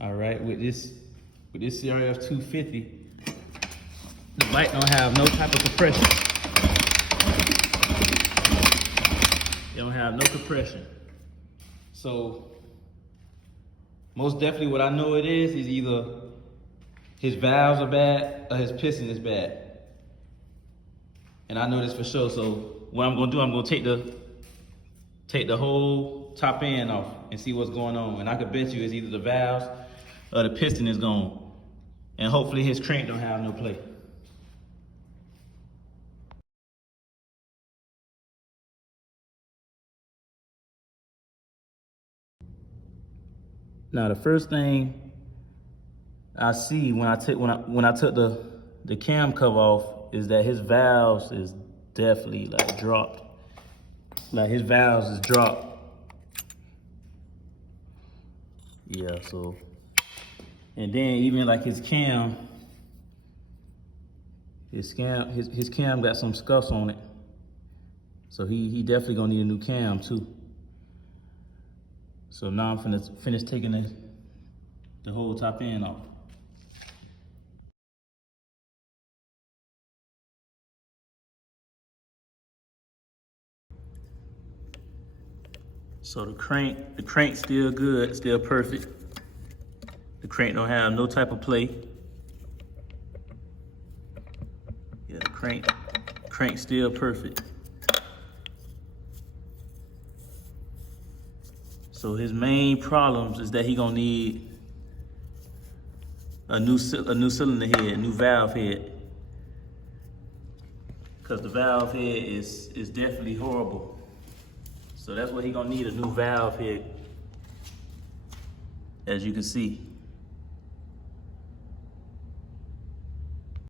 All right, with this crf250, the bike don't have no type of compression. It don't have no compression. So most definitely what I know it is either his valves are bad or his piston is bad. And I know this for sure. So what I'm gonna do, I'm gonna take the whole top end off and see what's going on. And I could bet you it's either the valves or the piston is gone. And hopefully his crank don't have no play. Now the first thing I see when I took the cam cover off is that his valves is definitely like dropped. Like his valves is dropped. Yeah, so, and then even like his cam got some scuffs on it. So he definitely gonna need a new cam too. So now I'm finna finish taking the whole top end off. So the crank's still good, still perfect. The crank don't have no type of play. Yeah, the crank's still perfect. So his main problems is that he gonna need a new cylinder head, a new valve head. Cause the valve head is definitely horrible. So that's what he gonna need, a new valve head, as you can see.